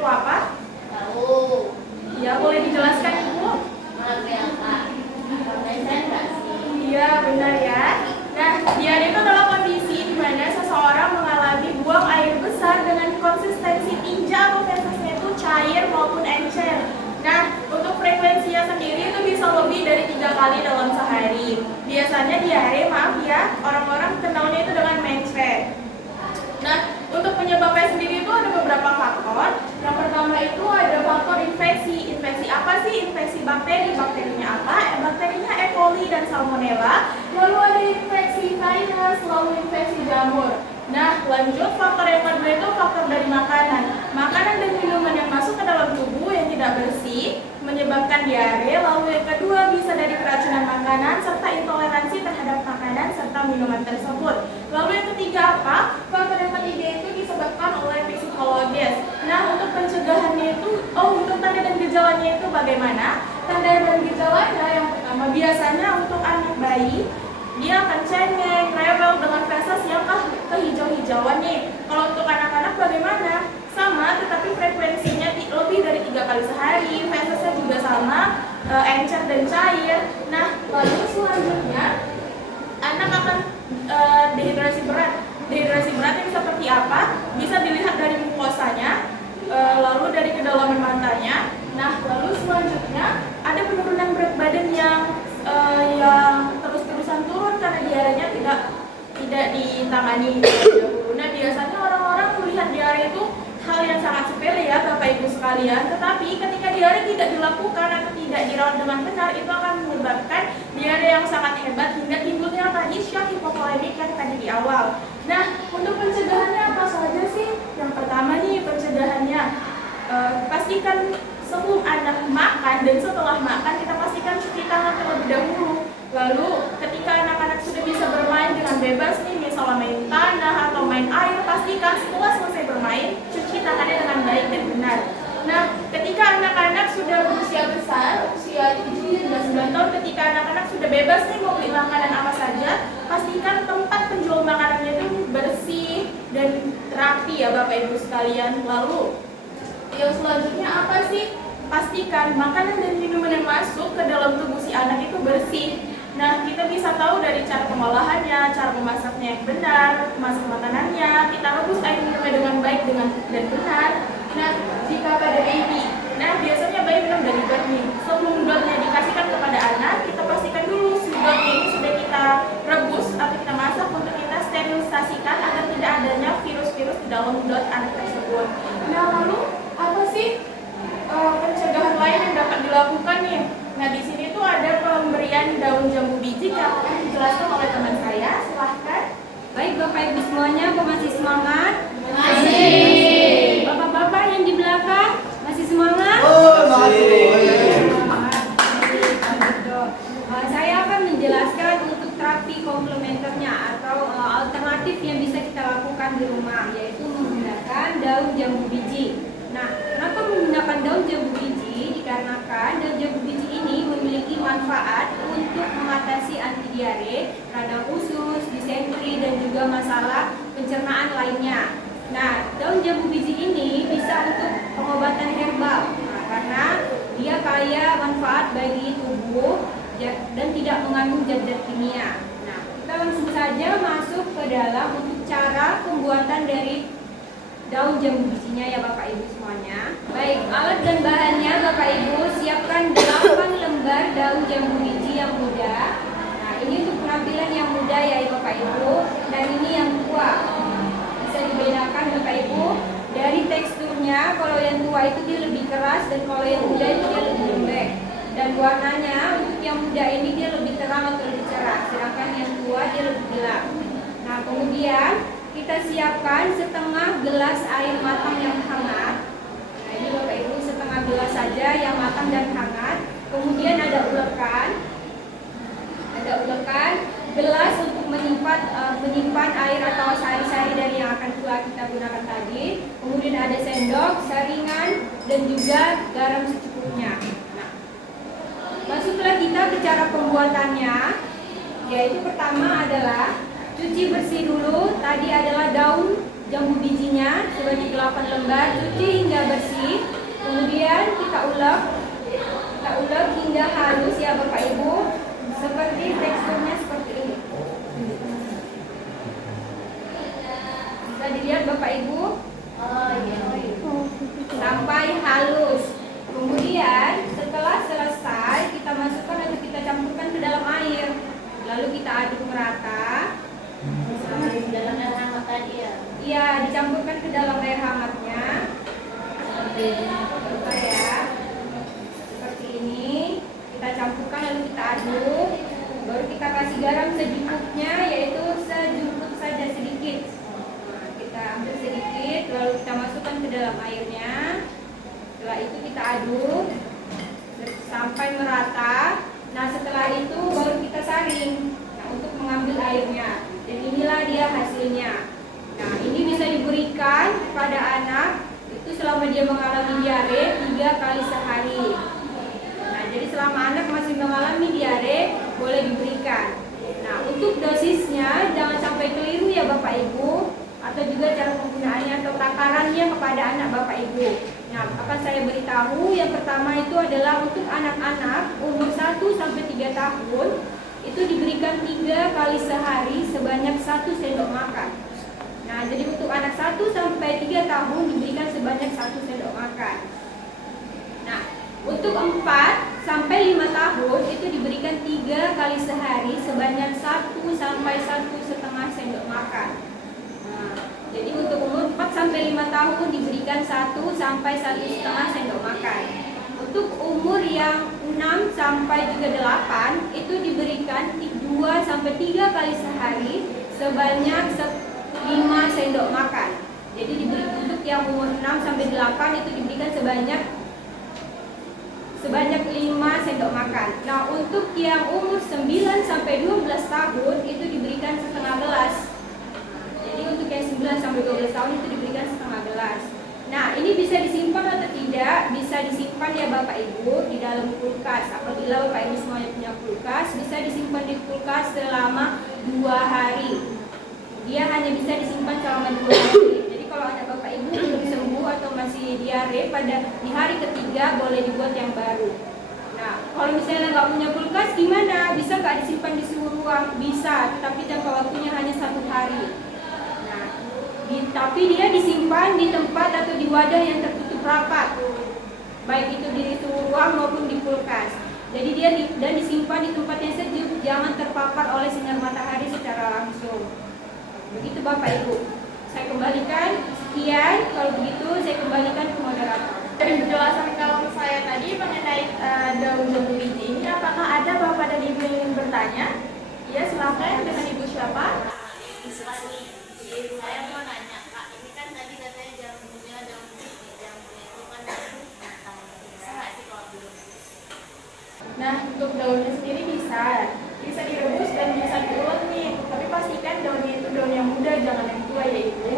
itu apa? Tahu. Ya, boleh dijelaskan Ibu? Apa? Konsentrasi. Iya, benar ya. Nah, diare itu adalah kondisi di mana seseorang mengalami buang air besar dengan konsistensi tinja atau fesesnya itu cair maupun encer. Nah, untuk frekuensinya sendiri itu bisa lebih dari 3 kali dalam sehari. Biasanya diare, maaf ya, orang-orang kenalnya itu dengan mencret. Nah, untuk penyebabnya sendiri itu ada beberapa faktor. Yang pertama itu ada faktor infeksi. Infeksi apa sih? Infeksi bakteri. Bakterinya apa? Bakterinya E. coli dan Salmonella. Lalu ada infeksi virus, lalu infeksi jamur. Nah, lanjut faktor yang kedua itu faktor dari makanan. Makanan dan minuman yang masuk ke dalam tubuh yang tidak bersih menyebabkan diare. Lalu yang kedua bisa dari keracunan makanan serta intoleransi terhadap makanan serta minuman tersebut. Lalu yang ketiga apa? Faktor yang ketiga itu disebabkan oleh psikologis. Nah, untuk pencegahannya itu, untuk tanda dan gejalanya itu bagaimana? Tanda dan gejalanya yang pertama biasanya untuk anak bayi dia akan cengeng, rewel dengan feses yang kehijau-hijauan nih. Kalau untuk anak-anak bagaimana? Sama, tetapi frekuensinya lebih dari 3 kali sehari. Fesesnya juga sama, encer dan cair. Nah, lalu selanjutnya anak akan dehidrasi berat. Dehidrasi berat ini seperti apa? Bisa dilihat dari mukosanya, lalu dari kedalaman matanya. Nah, lalu selanjutnya ada penurunan berat badan yang terus-terusan turun karena diarenya tidak ditangani dahulu. Nah, biasanya orang-orang melihat diare itu hal yang sangat sepele ya Bapak Ibu sekalian, tetapi ketika diare tidak dilakukan atau tidak dirawat dengan benar, itu akan menyebabkan diare yang sangat hebat hingga timbulnya tadi shock hipovolemik yang tadi di awal. Nah, untuk pencegahannya apa saja sih? Yang pertama nih pencegahannya, pastikan sebelum anak makan dan setelah makan kita pastikan cuci tangan terlebih dahulu. Lalu ketika anak-anak sudah bisa bermain dengan bebas nih, misalnya main tanah atau main air, pastikan setelah selesai bermain cuci tangannya dengan baik dan benar. Nah, ketika anak-anak sudah berusia besar, usia 7 hingga 9 tahun, ketika anak-anak sudah bebas nih mau beli makanan apa saja, pastikan tempat penjual makanannya itu bersih dan rapi ya Bapak Ibu sekalian. Lalu yang selanjutnya apa sih? Pastikan makanan dan minuman yang masuk ke dalam tubuh si anak itu bersih. Nah, kita bisa tahu dari cara pengolahannya, cara memasaknya yang benar, masak makanannya, kita rebus air minumnya dengan baik dan benar. Nah, jika pada baby, biasanya bayi minum dari dot nih. Sebelum dotnya dikasihkan kepada anak, kita pastikan dulu si dotnya ini sudah kita rebus atau kita masak untuk kita sterilisasikan agar tidak adanya virus-virus di dalam dot anak tersebut. Nah, lalu apa sih pencegahan lain yang dapat dilakukan nih? Nah, di sini tuh ada pemberian daun jambu biji yang akan dijelaskan oleh teman saya. Silahkan. Baik Bapak Ibu semuanya, apa masih semangat? Masih. Bapak-bapak yang di belakang masih semangat? Saya akan menjelaskan untuk terapi komplementernya atau alternatif yang bisa kita lakukan di rumah, yaitu menggunakan daun jambu biji. Nah, kenapa menggunakan daun jambu biji? Dikarenakan daun jambu biji ini memiliki manfaat untuk mengatasi anti diare, radang usus, disentri, dan juga masalah pencernaan lainnya. Nah, daun jambu biji ini bisa untuk pengobatan herbal, karena dia kaya manfaat bagi tubuh dan tidak mengandung zat-zat kimia. Nah, kita langsung saja masuk ke dalam untuk cara pembuatan dari daun jambu bijinya ya Bapak Ibu semuanya. Baik, alat dan bahannya Bapak Ibu siapkan 8 lembar daun jambu biji yang muda. Nah, ini untuk penampilan yang muda ya Bapak Ibu, dan ini yang tua. Bisa dibedakan Bapak Ibu dari teksturnya, kalau yang tua itu dia lebih keras dan kalau yang muda itu dia lebih lembek. Dan warnanya untuk yang muda ini dia lebih terang atau lebih cerah, sedangkan yang tua dia lebih gelap. Nah, kemudian kita siapkan setengah gelas air matang yang hangat. Nah, ini Bapak Ibu setengah gelas saja yang matang dan hangat. Kemudian ada ulekan, gelas untuk menyimpan air atau sari-sari dari yang akan kita gunakan tadi. Kemudian ada sendok, saringan, dan juga garam secukupnya. Nah, masuklah kita ke cara pembuatannya, yaitu pertama adalah cuci bersih dulu. Tadi adalah daun jambu bijinya sebanyak 8 lembar, cuci hingga bersih. Kemudian kita ulek hingga halus ya Bapak Ibu. Seperti teksturnya seperti ini. Bisa dilihat Bapak Ibu. Oh iya. Sampai halus. Kemudian setelah selesai kita masukkan atau kita campurkan ke dalam air. Lalu kita aduk merata. Dalam air hangat tadi ya. Iya, dicampurkan ke dalam air hangatnya. Seperti ini, bentar ya. Seperti ini. Kita campurkan lalu kita aduk. Baru kita kasih garam secukupnya, yaitu sejumput saja sedikit. Nah, kita ambil sedikit, lalu kita masukkan ke dalam airnya. Setelah itu kita aduk sampai merata. Nah, setelah itu baru kita saring. Nah, untuk mengambil airnya. Dan inilah dia hasilnya. Nah, ini bisa diberikan kepada anak itu selama dia mengalami diare 3 kali sehari. Nah, jadi selama anak masih mengalami diare boleh diberikan. Nah, untuk dosisnya jangan sampai keliru ya Bapak Ibu, atau juga cara penggunaannya atau takarannya kepada anak Bapak Ibu. Nah, akan saya beritahu yang pertama itu adalah untuk anak-anak umur 1 sampai 3 tahun itu diberikan 3 kali sehari sebanyak 1 sendok makan. Nah, jadi untuk anak 1 sampai 3 tahun diberikan sebanyak 1 sendok makan. Nah, untuk 4 sampai 5 tahun itu diberikan 3 kali sehari sebanyak 1 sampai 1,5 sendok makan. Nah, jadi untuk umur 4 sampai 5 tahun diberikan 1 sampai 1,5 sendok makan. Untuk umur yang 6 sampai juga 8 itu diberikan 2 sampai 3 kali sehari sebanyak 5 sendok makan. Jadi untuk yang umur 6 sampai 8 itu diberikan sebanyak 5 sendok makan. Nah, untuk yang umur 9 sampai 12 tahun itu diberikan setengah gelas. Jadi untuk yang 9 sampai 12 tahun itu diberikan setengah gelas. Nah, ini bisa disimpan atau tidak? Bisa disimpan ya Bapak Ibu di dalam kulkas. Apabila Bapak Ibu semuanya punya kulkas, bisa disimpan di kulkas selama 2 hari. Dia hanya bisa disimpan selama 2 hari. Jadi kalau ada Bapak Ibu belum sembuh atau masih diare di hari ketiga boleh dibuat yang baru. Nah, kalau misalnya nggak punya kulkas gimana? Bisa nggak disimpan di suhu ruang? Bisa, tetapi jangka waktunya hanya 1 hari. Tapi dia disimpan di tempat atau di wadah yang tertutup rapat, baik itu di suhu ruang maupun di kulkas. Jadi dia disimpan di tempat yang sejuk, jangan terpapar oleh sinar matahari secara langsung. Begitu Bapak Ibu. Saya kembalikan. Sekian, kalau begitu saya kembalikan ke moderator. Dari penjelasan kalau saya tadi mengenai daun jambu biji ini, apakah ada Bapak dan Ibu yang ingin bertanya? Ya, silakan. Dengan Ibu siapa? Saya mau nanya Kak, ini kan tadi katanya jambunya itu kan matang. Bisa nggak sih kalau belum? Nah, untuk daunnya sendiri bisa direbus dan bisa diulek nih. Tapi pastikan daunnya itu daun yang muda, jangan yang tua ya Ibu.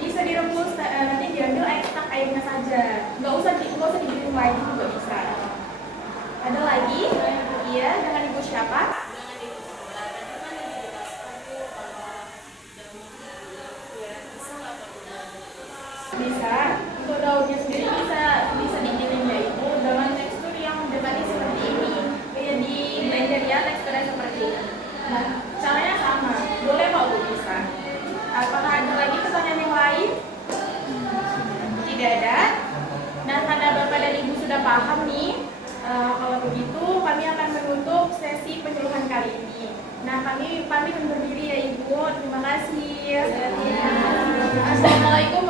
Bisa direbus, nanti diambil ekstrak airnya saja. Nggak usah digiling lagi juga bisa. Ada lagi? Iya, dengan Ibu siapa? Bisa. Untuk daunnya sendiri bisa digiling ya Ibu dengan tekstur yang mendekati seperti ini. Kayak di blender ya, teksturnya seperti ini. Nah, caranya sama. Boleh kok Bu, bisa. Apakah ada lagi pertanyaan yang lain? Tidak ada. Nah, karena Bapak dan Ibu sudah paham nih, kalau begitu kami akan menutup sesi penyuluhan kali ini. Nah, kami pamit undur diri ya Ibu. Terima kasih. Assalamualaikum